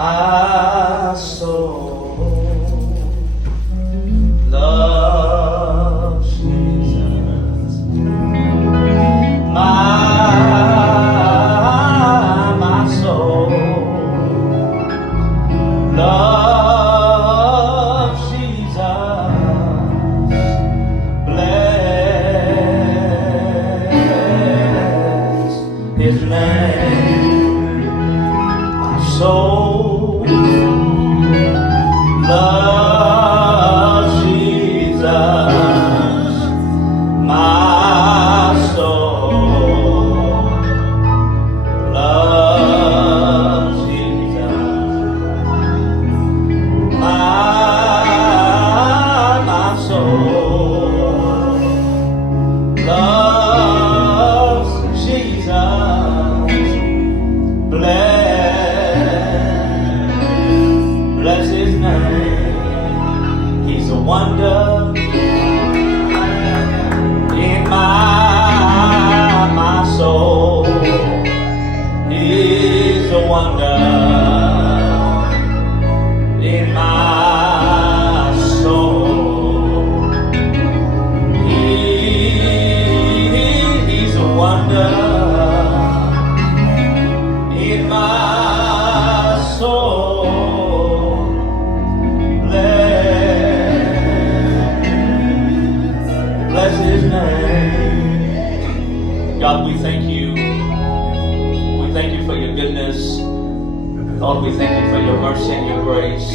My soul loves Jesus. My soul loves Jesus. Bless His name. My soul loves Jesus. My soul loves Jesus. My soul loves Jesus. Bless His name. He's a wonder in my soul. He's a wonder in my soul. He's a wonder in my soul. Bless His name. God, we thank you. We thank you for your goodness. Lord, we thank you for your mercy and your grace.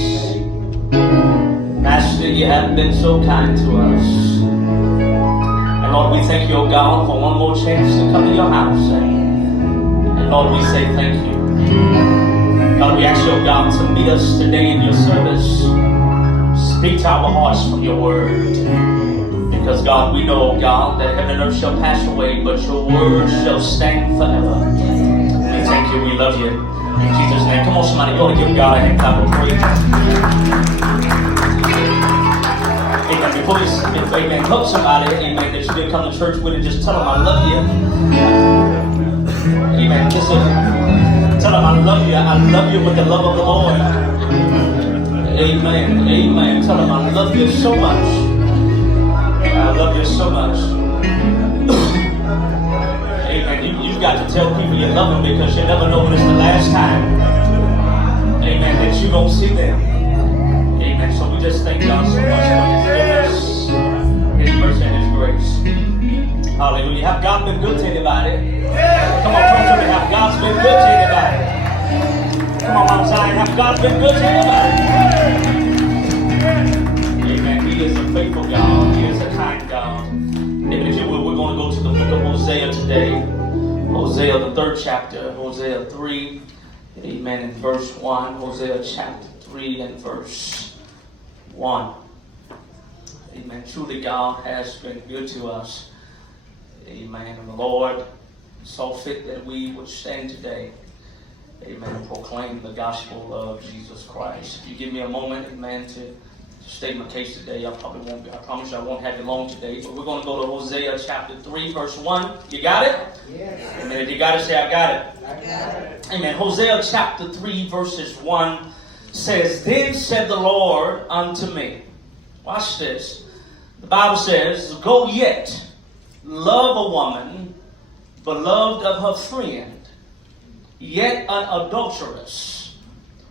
Master, you have been so kind to us. And Lord, we thank you, oh God, for one more chance to come to your house. And Lord, we say thank you. God, we ask you, oh God, to meet us today in your service. Speak to our hearts from your word. Because God, we know, oh God, that heaven and earth shall pass away, but your word shall stand forever. We thank you, we love you. In Jesus' name. Come on, somebody, you ought to give God a hand clap of praise. Amen. Before you amen, hug somebody, amen, that you didn't come to church with and just tell them I love you. Amen. Listen, tell them I love you. I love you with the love of the Lord. Amen. Amen. Tell them I love you so much. I love you so much. Amen. You've got to tell people you love them because you never know when it's the last time. Amen. That you're going to see them. Amen. So we just thank God so much for His goodness, His mercy, and His grace. Hallelujah. Have God been good to anybody? Come on, talk to me. Have God been good to anybody? Come on, Mount Zion. Have God been good to anybody? Amen. He is a faithful God. He is a kind God. Amen. If you will, we're going to go to the book of Hosea today. Hosea, the 3rd chapter. Hosea 3. Amen. In verse 1. Hosea chapter 3 and verse 1. Amen. Truly God has been good to us. Amen. And the Lord saw fit that we would stand today. Amen. And proclaim the gospel of Jesus Christ. If you give me a moment, amen, to state my case today, I promise you I won't have you long today. But we're going to go to Hosea chapter 3, verse 1. You got it? Yes. Amen. If you got it, say I got it. I got it. Amen. Hosea chapter 3, verses 1 says, Then said the Lord unto me. Watch this. The Bible says, Go yet, love a woman, beloved of her friend, yet an adulteress,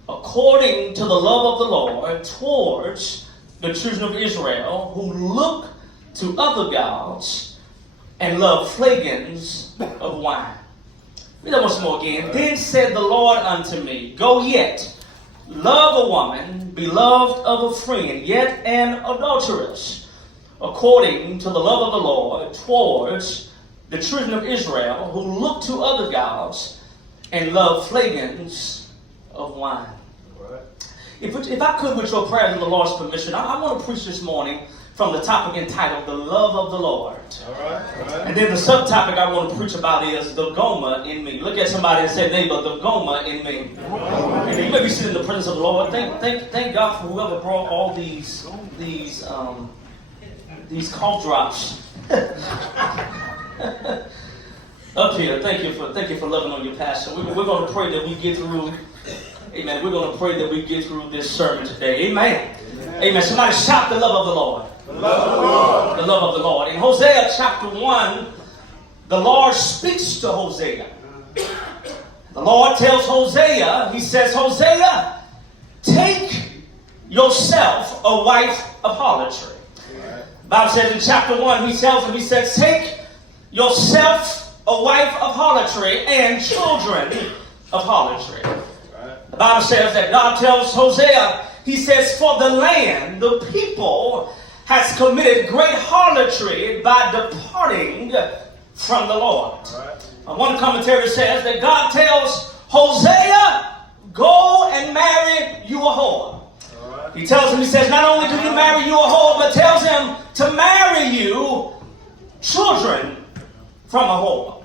according to the love of the Lord, towards the children of Israel, who look to other gods and love flagons of wine. Read that once more again. Then said the Lord unto me, Go yet, love a woman, beloved of a friend, yet an adulteress, according to the love of the Lord, towards the children of Israel, who look to other gods and love flagons of wine. If I could, with your prayer and the Lord's permission, I want to preach this morning from the topic entitled, The Love of the Lord. All right. And then the subtopic I want to preach about is the Gomer in me. Look at somebody and say, neighbor, the Gomer in me. And you may be sitting in the presence of the Lord. Thank God for whoever brought all these cough drops up here. Thank you for loving on your pastor. We're going to pray that we get through. Amen. We're going to pray that we get through this sermon today. Amen. Amen. Somebody shout the love of the Lord. The love of the Lord. The love of the Lord. In Hosea chapter 1, the Lord speaks to Hosea. The Lord tells Hosea, he says, Hosea, take yourself a wife of harlotry. The Bible says in chapter 1, he tells him, he says, take yourself a wife of harlotry and children of harlotry. The Bible says that God tells Hosea, he says, for the land, the people, has committed great harlotry by departing from the Lord. One commentary says that God tells Hosea, go and marry you a whore. He tells him, he says, not only do you marry you a whore, but tells him to marry you children from a whore.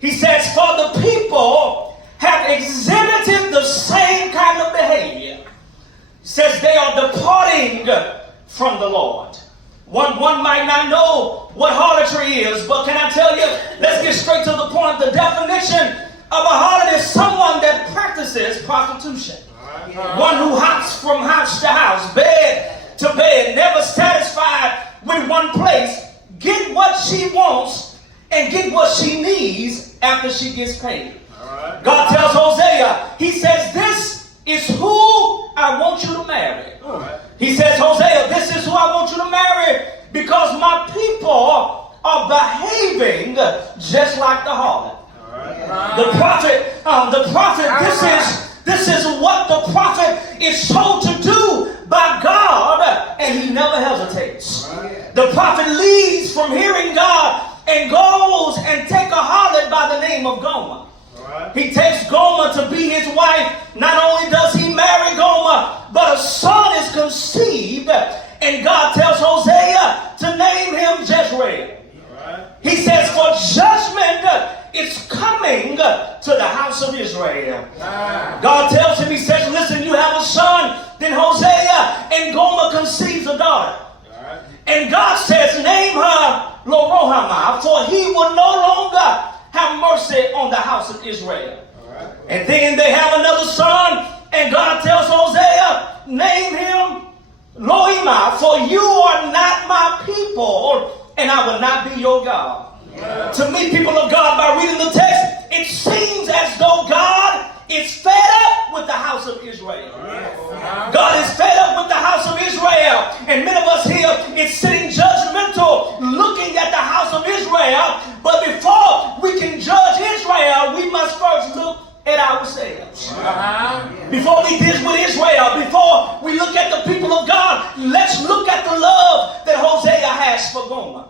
He says, for the people have exhibited the same kind of behavior. He says they are departing from the Lord. One might not know what harlotry is, but can I tell you, let's get straight to the point. The definition of a harlot is someone that practices prostitution. One who hops from house to house, bed to bed, never satisfied with one place, get what she wants and get what she needs after she gets paid. God tells Hosea, he says, this is who I want you to marry. He says, Hosea, this is who I want you to marry because my people are behaving just like the harlot. The prophet, this is what the prophet is told to do by God, and he never hesitates. The prophet leaves from hearing God and goes and take a harlot by the name of Gomer. He takes Gomer to be his wife. Not only does he marry Gomer, but a son is conceived, and God tells Hosea to name him Jezreel. He says, for judgment is coming to the house of Israel. God tells him, he says, listen, you have a son. Then Hosea and Gomer conceives a daughter. And God says, name her Lo-Ruhamah, for he will no longer have mercy on the house of Israel. And then they have another son, and God tells Hosea, name him Lo-Ruhamah, for you are not my people, and I will not be your God. To me, people of God, by reading the text, it seems as though God is fed up with the house of Israel. God is fed up with the house of Israel. And many of us here is sitting judgmental, looking at the house of Israel. But before we can judge Israel, we must first look at ourselves. Before we deal with Israel, before we look at the people of God, let's look at the love that Hosea has for Gomer.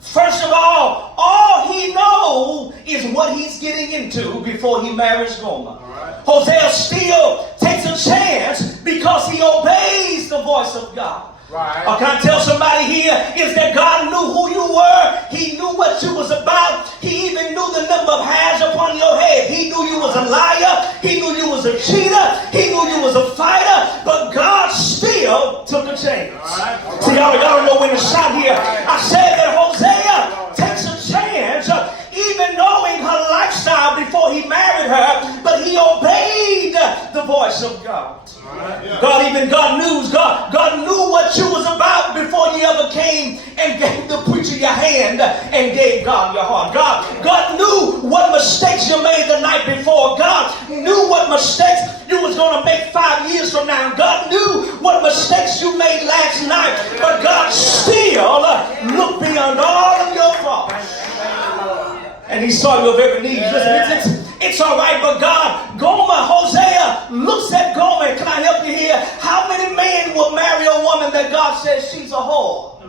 First of all he knows is what he's getting into before he marries Gomer. Hosea still takes a chance because he obeys the voice of God. Or can I tell somebody here is that God knew who you were. He knew what you was about. He even knew the number of hairs upon your head. He knew you was a liar. He knew you was a cheater. He knew you was a fighter. But God still took a chance. See, y'all don't know when to shout here. I said that Hosea takes a chance, even knowing her lifestyle before he married her, but he obeyed the voice of God. God knew what you was about before you ever came and gave the preacher your hand and gave God your heart. God knew what mistakes you made the night before. God knew what mistakes you was going to make 5 years from now. God knew what mistakes you made last night, but God still looked beyond all of your faults. And he saw your very needs. Listen, it's all right, but Hosea looks at Gomer. Can I help you here? How many men will marry a woman that God says she's a whore?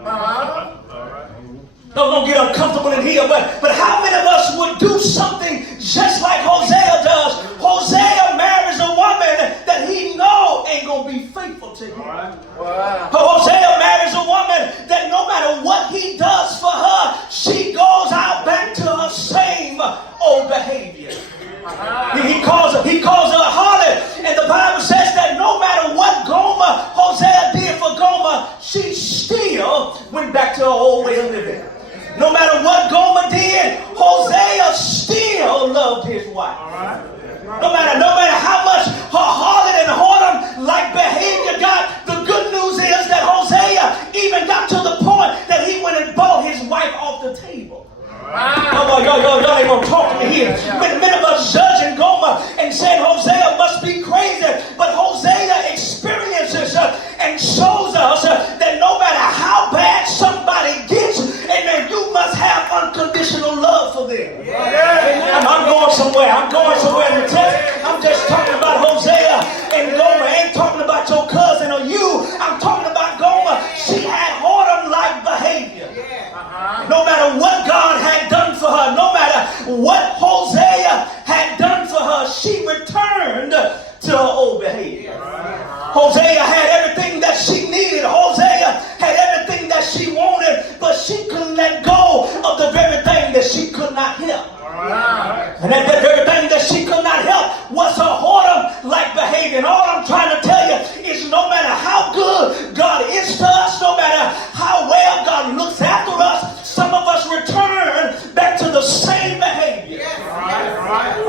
Don't get uncomfortable in here, but how many of us would do something just like Hosea does? Hosea marries a woman that he know ain't going to be faithful to him. Hosea marries a woman that no matter what he does for her, she goes out back to her same old behavior. He calls her a harlot, and the Bible says that no matter what Hosea did for Gomer, she still went back to her old way of living. No matter what Gomer did, Hosea still loved his wife. No matter how much her harlot Y'all ain't gonna talk to me here. Many of us judging Gomer and saying Hosea must be crazy. But Hosea experiences and shows us that no matter how bad somebody gets, amen, you must have unconditional love for them. I'm going somewhere. In the text. I'm just talking about Hosea and Gomer. I ain't talking about your cousin or you. I'm talking about Gomer. She had whoredom-like behavior. No matter what God had done for her, no matter what Hosea had done for her, she returned to her old behavior. Hosea had everything that she needed. Hosea had everything that she wanted, but she couldn't let go of the very thing that she could not help. And that very thing that she could not help was her whoredom-like behavior. And all I'm trying to tell you is no matter how good God is to us, no matter how well God looks after us, some of us return back to the same behavior.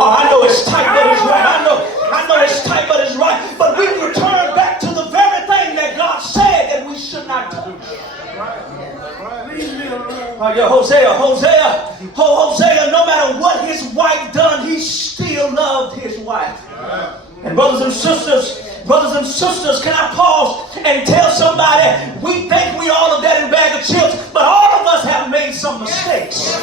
Oh, I know it's tight, but it's right. I know it's tight, but it's right. But we return back to the very thing that God said that we should not do. Hosea, no matter what his wife done, he still loved his wife. And brothers and sisters, can I pause and tell somebody, we think we all of that in a bag of chips, but all of us have made some mistakes.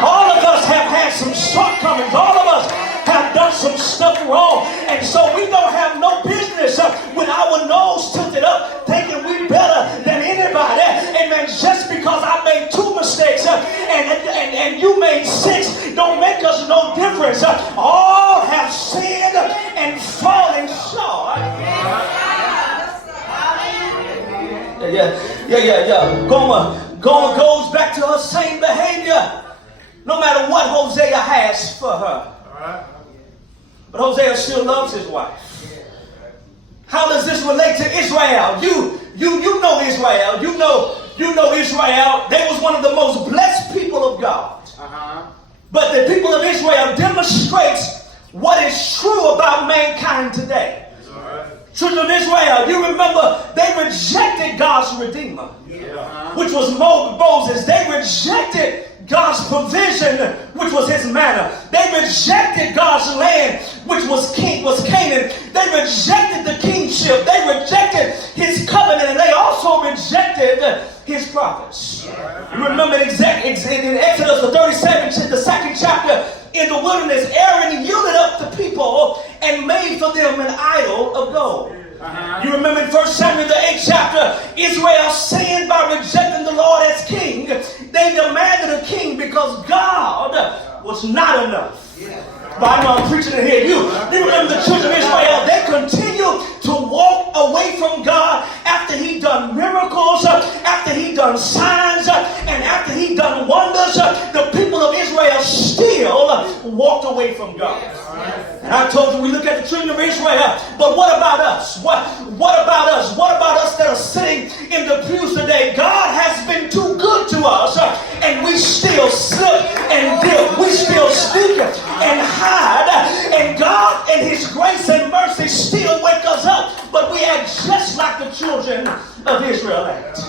All of us have had some shortcomings. All of us have done some stuff wrong. And so we don't have no business with our nose tilted up, thinking we better than anybody. Amen. Just because I made 2 mistakes and you made 6 don't make us no difference. All have sinned and fallen short. Gomer goes back to her same behavior, no matter what Hosea has for her. But Hosea still loves his wife. How does this relate to Israel? You know Israel. You know Israel. They was one of the most blessed people of God. But the people of Israel demonstrates what is true about mankind today. Children of Israel, you remember they rejected God's Redeemer, which was Moses. They rejected God's provision, which was his manna. They rejected God's land, which was Canaan. They rejected the kingship. They rejected his covenant, and they also rejected his prophets. You remember in Exodus the 37th, the 2nd chapter, in the wilderness, Aaron yielded up the people and made for them an idol of gold. You remember in 1 Samuel the 8th chapter, Israel sinned by rejecting the Lord as king. They demanded a king because God was not enough. But I know I'm preaching it here. You remember the children of Israel, they continued to walk away from God after he done miracles, after he done signs, and after he done wonders. The people of Israel still walked away from God. And I told you, we look at the children of Israel, but what about us? What about us? What about us that are sitting in the pews today? God has been too good to us, and we still slip and dip. We still sneak and hide, and God in his grace and mercy still wake us up, but we act just like the children of Israel act.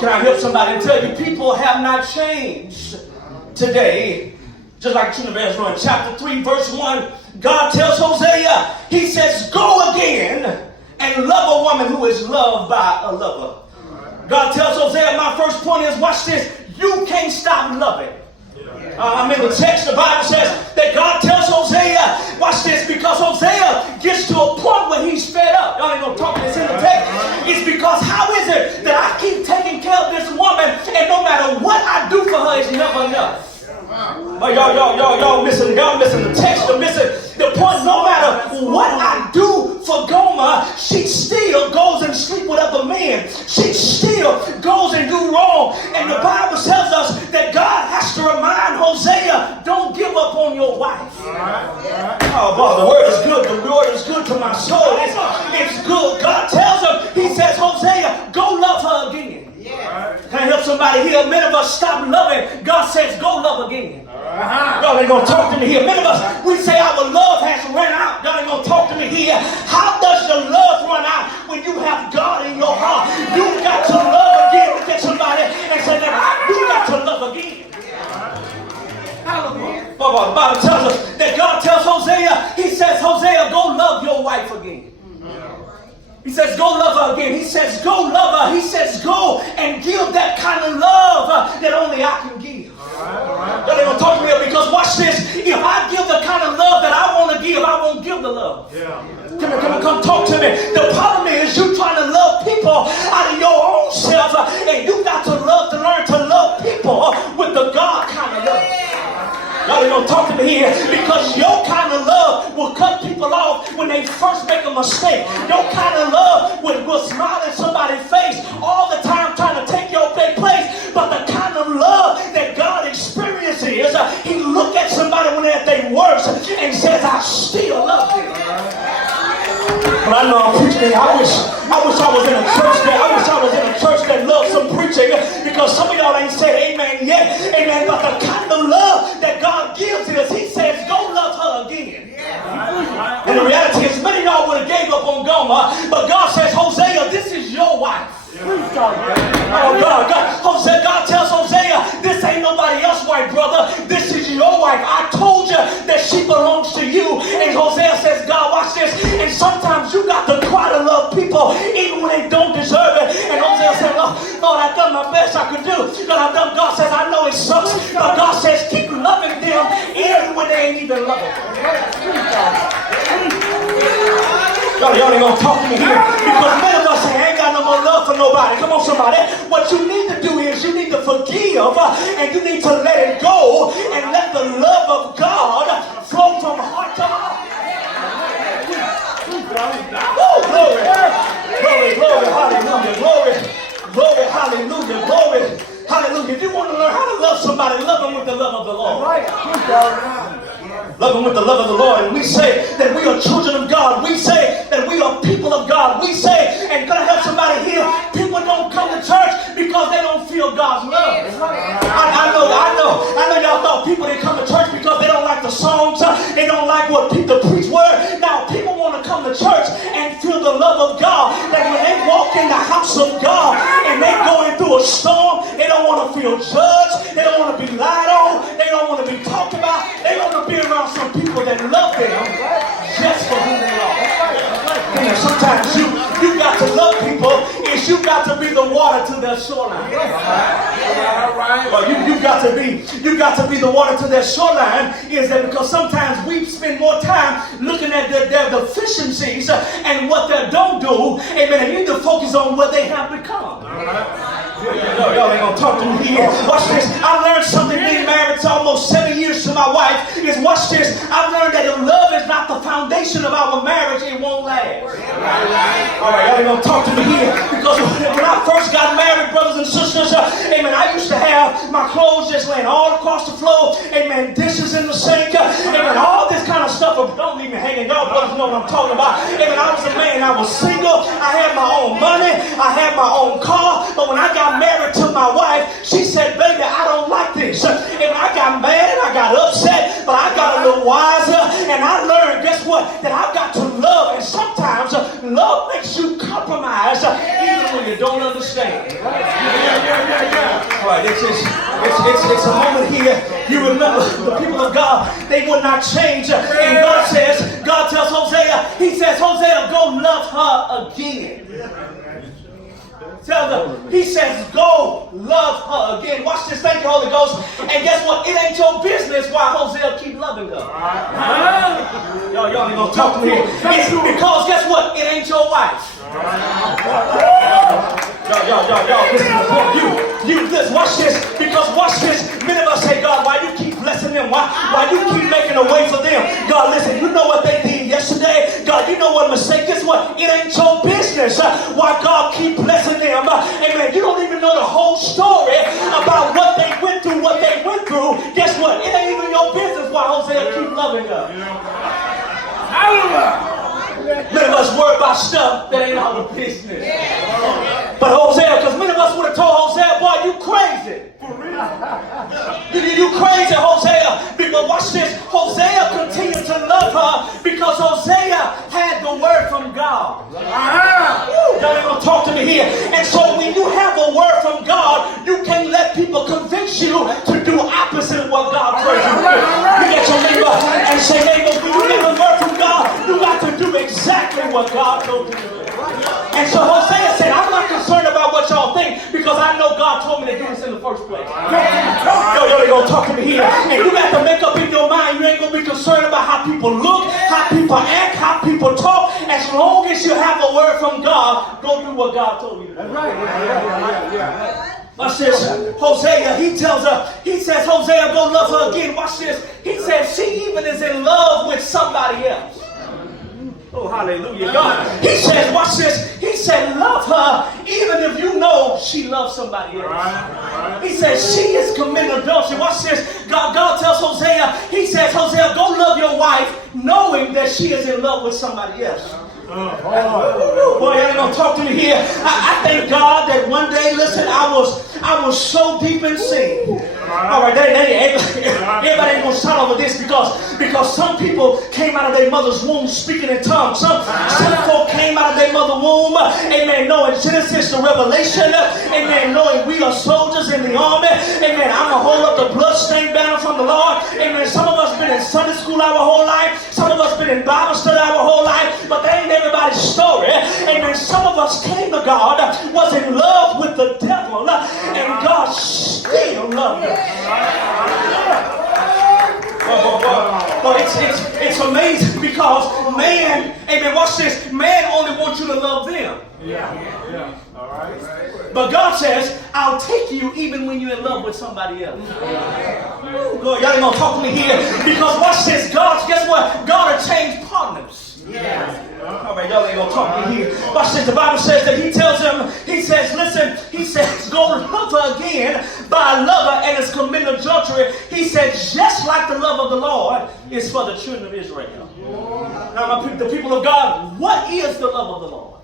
Can I help somebody and tell you, people have not changed today. Just like children of Israel in chapter 3, verse 1, God tells Hosea, he says, go again and love a woman who is loved by a lover. God tells Hosea, my first point is, watch this, you can't stop loving. I'm in the text, the Bible says that God tells Hosea, watch this, because Hosea gets to a point where he's fed up. Y'all ain't gonna talk this in the text. It's because how is it that I keep taking care of this woman and no matter what I do for her, it's never enough? Oh, y'all missing the text, you're missing the point. No matter what I do for Gomer, she still goes and sleep with other men. She still goes and do wrong. And the Bible tells us that God has to remind Hosea, don't give up on your wife. Oh, boy, the word is good. The word is good to my soul. It's good. God tells him, he says, Hosea, go love her again. Can I help somebody here? Many of us stop loving. God says, go love again. Y'all ain't going to talk to me here. Many of us, we say our love has run out. Y'all ain't going to talk to me here. How does your love run out when you have God in your heart? You've got to love again. Look at somebody and say, you got to love again. The Bible tells us that God tells Hosea, he says, Hosea, go love your wife again. He says, go love her again. He says, go love her. He says, go and give that kind of love that only I can give. Y'all ain't gonna talk to me because watch this. If I give the kind of love that I want to give, I won't give the love. Come talk to me. The problem is you trying to love people out of your own self, and you got to learn to love people with the God kind of love. Y'all ain't gonna talk to me here because your kind of love will cut people off when they first make a mistake. Your kind of love will smile in somebody's face all the time trying to take your place. But the kind of love that God experiences, he look at somebody when they're at their worst and says, I still love them. But I know I'm preaching. I wish I was in a church that loved some preaching, because some of y'all ain't said amen yet. Amen. But the kind of love that God gives is, he says, go love her again. And the reality is, many of y'all would have gave up on Gomer, but God says, Hosea, this is your wife. Oh God tells Hosea, this ain't nobody else's wife, brother. This is your wife. I told you that she belongs to you. And Hosea says, God, watch this. And sometimes you got to cry to love people even when they don't deserve it. And Hosea said, Lord, I've done my best I could do. God says, I know it sucks, but God says, keep loving them even when they ain't even loving them. Y'all ain't gonna talk to me here because many of us ain't got no more love for nobody. Come on, somebody. What you need to do is you need to forgive and you need to let it go and let the love of God flow from heart to heart. Oh, glory, hallelujah, hallelujah. If you want to learn how to love somebody, love them with the love of the Lord. Love them with the love of the Lord. And we say that we are children of God. We say that we are people of God. We say, and can I have somebody here? People don't come to church because they don't feel God's love. I know y'all thought people didn't come to church because they don't like the songs. They don't like what the preach word. Now, people want to come to church and feel the love of God. That when they walk in the house of God and they're going through a storm, they don't want to feel judged. They don't want to be lied on. They don't want to be talked about. They want to be around some people that love them just for who they are. And sometimes you got to love people is you got to be the water to their shoreline. Well, you got to be the water to their shoreline. Is that because sometimes we spend more time looking at their deficiencies and what they don't do. Amen. And you need to focus on what they have become. Y'all ain't gonna talk to me here. Watch this. I learned something being married to almost 7 years to my wife. Is watch this. I learned that if love is not the foundation of our marriage, it won't last. All right, y'all ain't gonna talk to me here because when I first got married, brothers and sisters, amen, I used to have my clothes just laying all across the floor. Amen. Dishes in the sink. Amen. All this kind of stuff. Don't leave me hanging. Y'all brothers know what I'm talking about. Amen. I was a man. I was single. I had my own money. I had my own car. But when I got married to my wife, she said, baby, I don't like this. And I got mad, I got upset, but I got a little wiser, and I learned, guess what, that I've got to love, and sometimes love makes you compromise even when you don't understand. All right, it's a moment here. You remember the people of God, they would not change. And God tells Hosea, he says, Hosea, go love her again. He says, go love her again. Watch this. Thank you, Holy Ghost. And guess what? It ain't your business why Hosea keep loving her. Y'all ain't gonna talk to me here. It's because guess what? It ain't your wife. Y'all, listen to the point. Listen, watch this. Because watch this. Many of us say, God, why you keep blessing them? Why you keep making a way for them? God, listen, you know what they did yesterday? God, you know what mistake? Guess what? It ain't your business why God keep blessing them. Amen. You don't even know the whole story about what they went through, Guess what? It ain't even your business why Hosea keep loving her. Many of us worry about stuff that ain't our business. But Hosea, because many of us would have told Hosea, boy, you crazy. You crazy, Hosea. Because watch this. Hosea continued to love her because Hosea had the word from God. Y'all ain't gonna talk to me here. And so when you have a word from God, you can't let let people convince you to do opposite of what God told you to do. Look at your neighbor and say, neighbor, when you get a word from God, you got to do exactly what God told you to do. And so Hosea said, I'm not concerned about what y'all think because I know God told me to do this in the first place. Yo, they're going to talk to me here. And you got to make up in your mind, you ain't going to be concerned about how people look, how people act, how people talk. As long as you have a word from God, go do what God told you to do. That's right. Watch this. Hosea, he says, Hosea, go love her again. Watch this. He says, she even is in love with somebody else. Oh, hallelujah. God. He says, watch this. He said, love her even if you know she loves somebody else. Right. He says, she is committing adultery. Watch this. God tells Hosea, he says, Hosea, go love your wife knowing that she is in love with somebody else. Boy, y'all ain't gonna talk to me here. I thank God that one day, listen, I was so deep in sin. All right, everybody ain't gonna shout over this because some people came out of their mother's womb speaking in tongues. Some folk came out of their mother's womb, amen, knowing Genesis to Revelation, amen, knowing we are soldiers in the army, amen. I'm gonna hold up the bloodstained banner from the Lord, amen. Some of us been in Sunday school our whole life, some of us been in Bible study our whole life, but that ain't everybody's story, amen. Some of us came to God, was in love with the devil, and God still loved us. It's amazing because man, amen, watch this, man only wants you to love them. Yeah. All right. But God says, I'll take you even when you're in love with somebody else. Lord, y'all ain't gonna talk to me here because watch this, guess what? God will change partners. Yeah. All right, y'all ain't gonna talk to me here. Watch this. The Bible says that he tells him, he says, listen, he says, go love her again by a lover and is committing adultery. He said, just like the love of the Lord is for the children of Israel. Now, the people of God, what is the love of the Lord?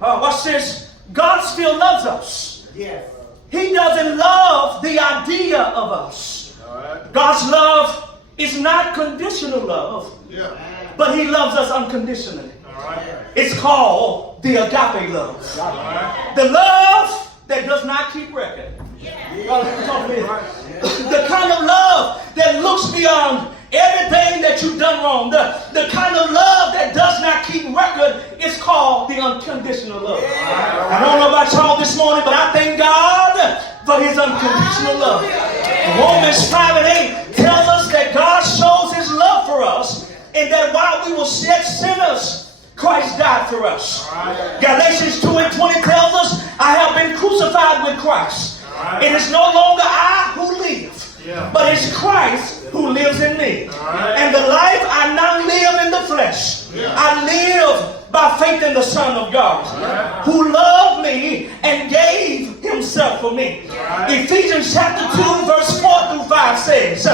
Watch this. God still loves us. Yes. He doesn't love the idea of us. Right. God's love is not conditional love. Yeah. But he loves us unconditionally. Right. It's called the agape love. Right. The love that does not keep record. Yeah. The kind of love that looks beyond everything that you've done wrong. The kind of love that does not keep record is called the unconditional love. Yeah. I don't know about y'all this morning, but I thank God for his unconditional love. Romans 5:8 tells us that God shows his love for us and that while we were yet sinners, Christ died for us. Right. Galatians 2:20 tells us, I have been crucified with Christ. Right. It is no longer I who live, but it's Christ who lives in me. Right. And the life I now live in the flesh, I live by faith in the Son of God, who loved me and gave himself for me. Right. Ephesians chapter 2 verse 4 through 5 says,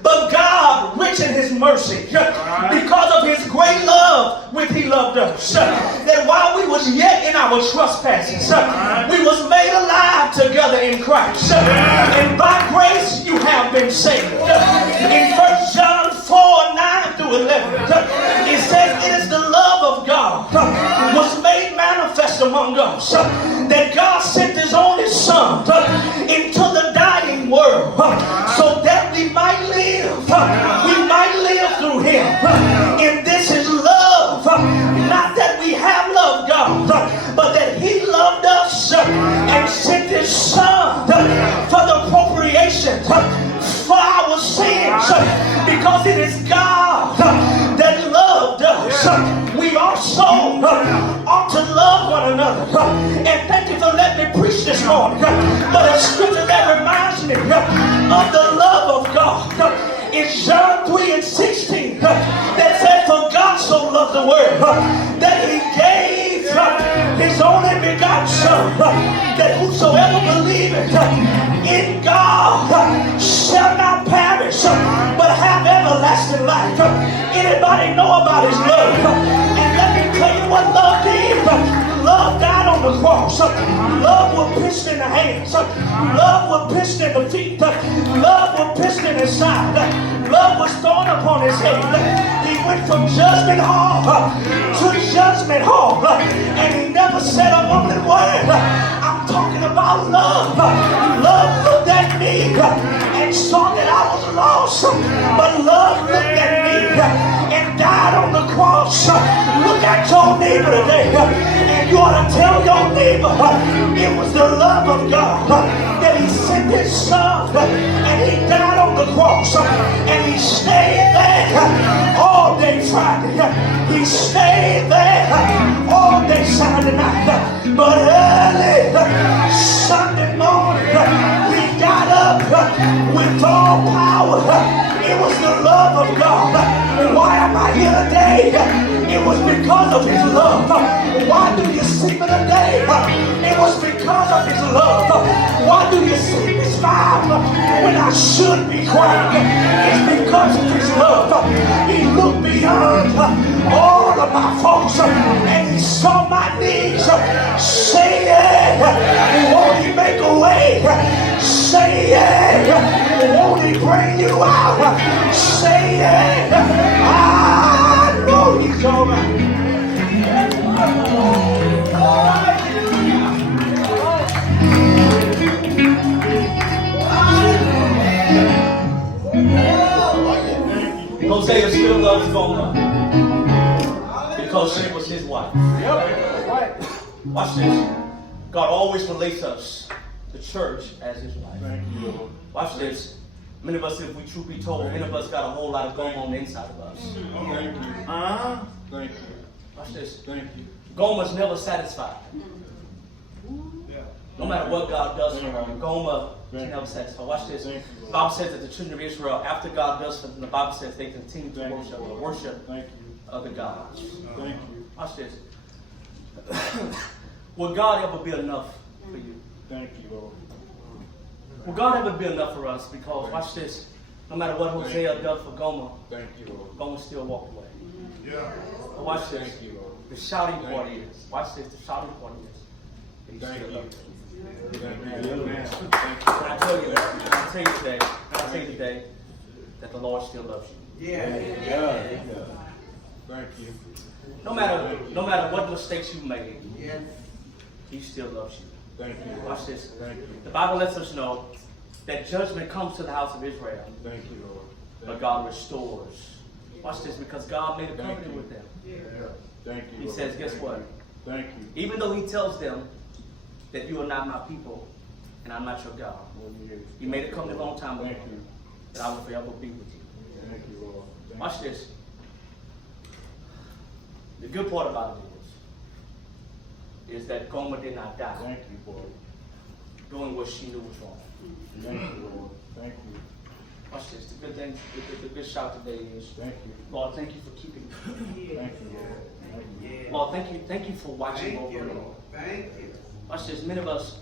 but God, rich in his mercy, because of his great love with he loved us, that while we was yet in our trespasses, we was made alive together in Christ. And by grace you have been saved. In 1 John 4:9 through 11, it says, it is the love of God was made manifest among us, that God sent his only Son into the dying world, so that we might live. We might live through him. And this is love. Not that we have loved God, but that he loved us and sent his Son for the propitiation for our sins. Because it is God that loved us. We also ought to love one another. And thank you for letting me preach this morning. But a scripture that reminds me of the love of God is John 3:16 that said, for God so loved the world that he gave his only begotten Son, that whosoever believeth in God shall not perish but have everlasting life. Anybody know about his love? And let me tell you what love is. Love died on the cross. Love was pierced in the hands. Love was pierced in the feet. Love was pierced in his side. Love was thrown upon his head. He went from judgment hall to judgment hall. And he never said a mumbling word. I'm talking about love. Love looked at me and saw that I was lost. But love looked at me and died on the cross. Look at your neighbor today. And you ought to tell your neighbor it was the love of God that he sent his son and he died on the cross and he stayed there all day Friday. He stayed there all day Saturday night. But early Sunday morning he got up with all power. It was the love of God. Why am I here today? It was because of his love. Why do you see me today? It was because of his love. Why do you see me smile when I should be crying? It's because of his love. He looked beyond all of my faults and he saw my needs. Say yeah. Won't he make a way? Say yeah. Won't he bring you out? Say yeah. I know he's all right. Hosea still loves Gomer because she was his wife. Watch this. God always relates us, the church, as his wife. Watch this. Many of us, if we truth be told, many of us got a whole lot of Gomer on the inside of us. Thank you. Watch this. Thank you. Gomer's never satisfied. No matter what God does for her, Gomer is never satisfied. Watch this. The Bible says that the children of Israel, after God does for them, the Bible says they continue to worship other gods. Thank you. Watch this. Will God ever be enough for you? Thank you, Lord. Will God ever be enough for us? Because, watch this, no matter what Hosea does for Gomer, Thank you, Lord. Gomer still walked away. Yeah. But watch this. Thank you, Lord. The shouting part is, watch this, the shouting part is, he Thank still you. loves you. Thank you. Amen. Thank And I tell you today, that the Lord still loves you. you. Yeah. Thank you. No matter what mistakes you made, he still loves you. Thank you. Watch this. Thank you. The Bible lets us know that judgment comes to the house of Israel, Thank you, Lord. but God restores. Watch this, because God made a covenant with them. Thank you. He Lord. says, guess what? Thank you. Even though he tells them that you are not my people and I'm not your God, he made a covenant a long time ago Thank you. that I will forever be with you. Thank you, Lord. Thank Watch this. The good part about it is that Gomer did not die Thank you, Lord. doing what she knew was wrong. Thank you, Lord. Thank you. Watch this. The good thing, the good shout today is, Thank you. Lord, thank you for keeping me. Thank you, Lord. Thank you. Lord, thank you for watching over me. Thank you. Watch this. Many of us,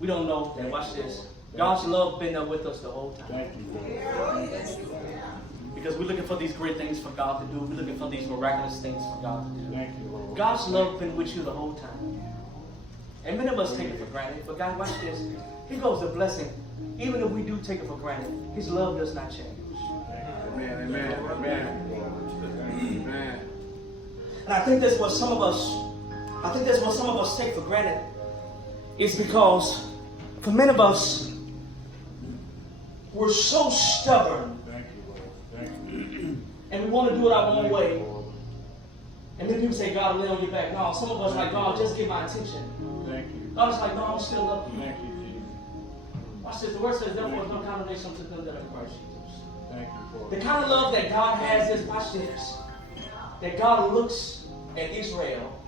we don't know that. Watch this. God's love been there with us the whole time. Thank you, Lord. Because we're looking for these great things for God to do. We're looking for these miraculous things for God to do. Thank you, Lord. God's love been with you the whole time. And many of us take it for granted. But God, watch this. Here goes the blessing. Even if we do take it for granted, his love does not change. Amen. Amen. Amen. Amen. And I think that's what some of us take for granted. It's because for many of us, we're so stubborn Thank you, Lord. Thank you. and we want to do it our own way. And then people say, God will lay on your back. No, some of us like, God, just get my attention. Thank you. God is like, no, I'm still loving you. Thank you, Jesus. Watch this. The word says, therefore, no condemnation to them that are in Christ Jesus. Thank you, Lord. The kind of love that God has is, watch this, that God looks at Israel,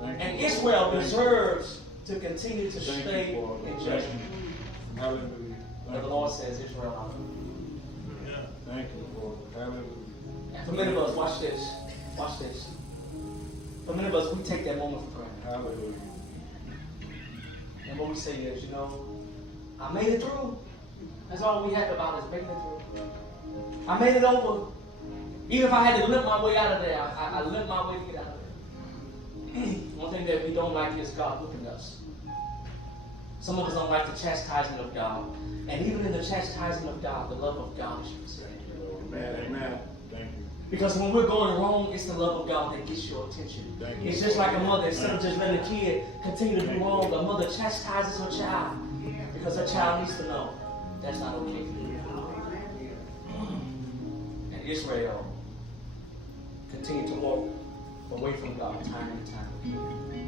Thank you, and Lord. Israel Thank you. deserves to continue to Thank stay you, Lord. in Thank judgment. you. Hallelujah. But Thank the you. Lord says, Israel, I love you. Thank you, Lord. Hallelujah. And for many of us, watch this. Watch this. For many of us, we take that moment for granted. Hallelujah. And what we say is, I made it through. That's all we have about is making it through. I made it over. Even if I had to limp my way out of there, I limped my way to get out of there. One thing that we don't like is God whipping us. Some of us don't like the chastisement of God. And even in the chastisement of God, the love of God is present. Amen. Amen. Thank you. Because when we're going wrong, it's the love of God that gets your attention. It's just like a mother. Instead of just letting a kid continue to do wrong, a mother chastises her child because her child needs to know that's not okay. And Israel continued to walk away from God time and time.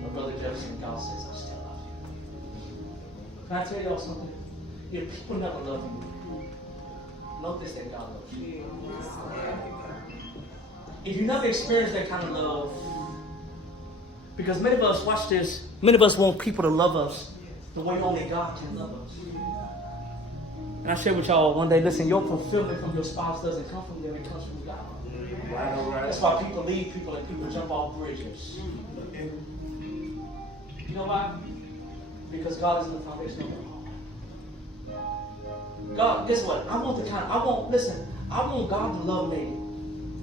But Brother Jefferson, God says, I still love you. Can I tell y'all something? If people never love you, notice that God loves you. If you never experienced that kind of love, because many of us, watch this, many of us want people to love us the way only God can love us. And I shared with y'all one day, listen, your fulfillment from your spouse doesn't come from them, it comes from God. Right. That's why people leave people and people jump off bridges. You know why? Because God is in the foundation of the heart. God, guess what? I want God to love me.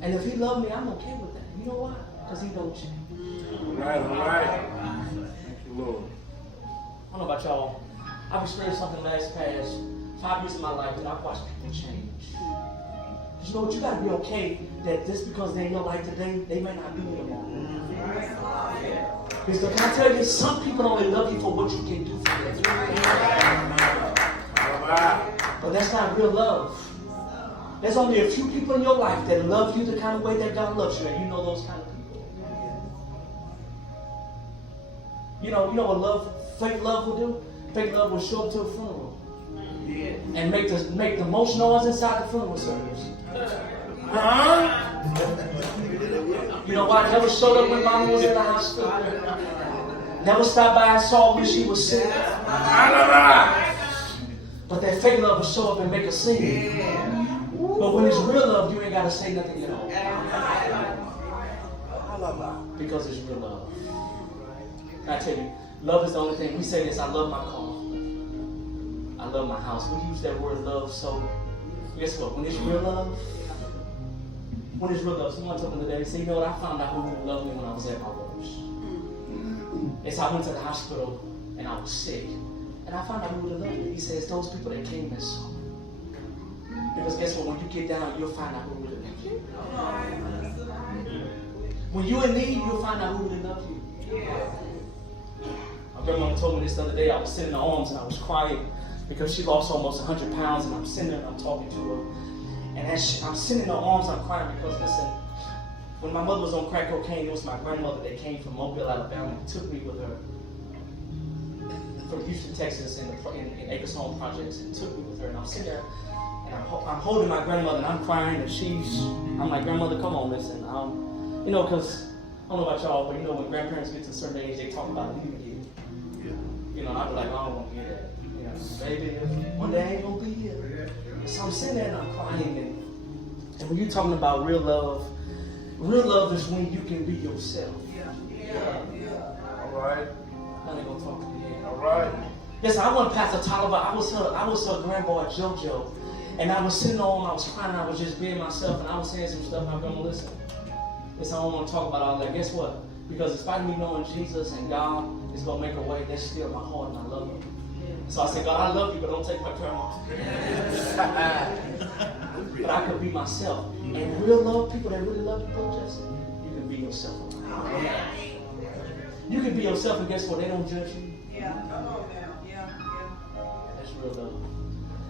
And if he loved me, I'm okay with that. You know why? Because he don't change. All right. Thank you, Lord. I don't know about y'all. I've experienced something past 5 years of my life that I've watched people change. You know what? You got to be okay that just because they're in your life today, they may not be anymore. Because can I tell you, some people only love you for what you can do for them. But that's not real love. There's only a few people in your life that love you the kind of way that God loves you, and you know those kind of people. You know what fake love will do? Fake love will show up to a funeral and make the most noise inside the funeral service. You know why? Never showed up when Mama was in the hospital. Never stopped by and saw when she was sick. But that fake love will show up and make a scene. But when it's real love, you ain't got to say nothing at all. Because it's real love. I tell you, love is the only thing. We say this, I love my car. I love my house. We use that word love, so guess what? When it's real love, someone told me today, say, you know what, I found out who really loved me when I was at my worst. It's I went to the hospital and I was sick. And I found out who really loved me. He says, those people that came and saw. Because guess what? When you get down, you'll find out who really loves you. When you're in need, you'll find out who really loves you. My grandmother told me this the other day. I was sitting in her arms and I was crying because she lost almost 100 pounds. And I'm sitting there and I'm talking to her. And as I'm sitting in her arms, I'm crying because, listen, when my mother was on crack cocaine, it was my grandmother that came from Mobile, Alabama, and took me with her from Houston, Texas, in Acres Home Projects, and took me with her. And I'm sitting there. And I'm holding my grandmother and I'm crying and I'm like, grandmother, come on, listen. Because I don't know about y'all, but when grandparents get to a certain age, they talk about leaving you. And I'd be like, I don't want to hear that. Baby, one day I ain't going to be here. So I'm sitting there and I'm crying. And when you're talking about real love is when you can be yourself. All right. I ain't going to talk to you. All right. Yes, I wasn't Pastor Toliver. I was her grandboy, JoJo. And I was sitting on, I was crying, I was just being myself, and I was saying some stuff, and I'm going to listen. Yes, I don't want to talk about all that. Guess what? Because despite me knowing Jesus and God is going to make a way, that's still my heart, and I love him. So I said, God, I love you, but don't take my grandma. But I could be myself. And real love, people that really love you, Brother Jesse, you can be yourself. You can be yourself, and guess what? They don't judge you. Yeah, come on now. Yeah. That's real love.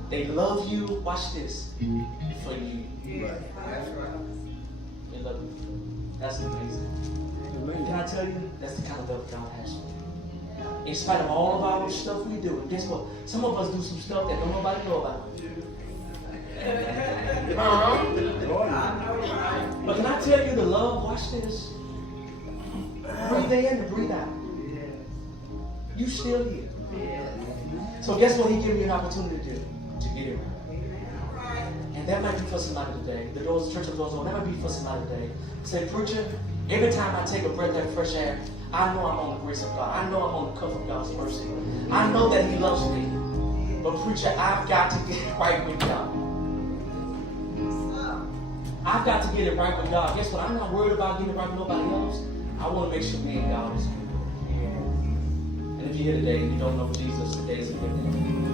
They love you, watch this, for you. Yeah. They love you. That's amazing. Can I tell you? That's the kind of love God has for you. In spite of all of our stuff we do, and guess what? Some of us do some stuff that don't nobody know about. But can I tell you the love? Watch this. Breathe in and breathe out. You still here. So guess what he gave you an opportunity to do? To get it right. And that might be for somebody today. The doors, the church of doors, that might be for somebody today. Say, preacher, every time I take a breath of fresh air, I know I'm on the grace of God. I know I'm on the cup of God's mercy. I know that he loves me. But preacher, I've got to get it right with God. I've got to get it right with God. Guess what? I'm not worried about getting it right with nobody else. I want to make sure me and God is good. And if you're here today and you don't know Jesus, today is a good day.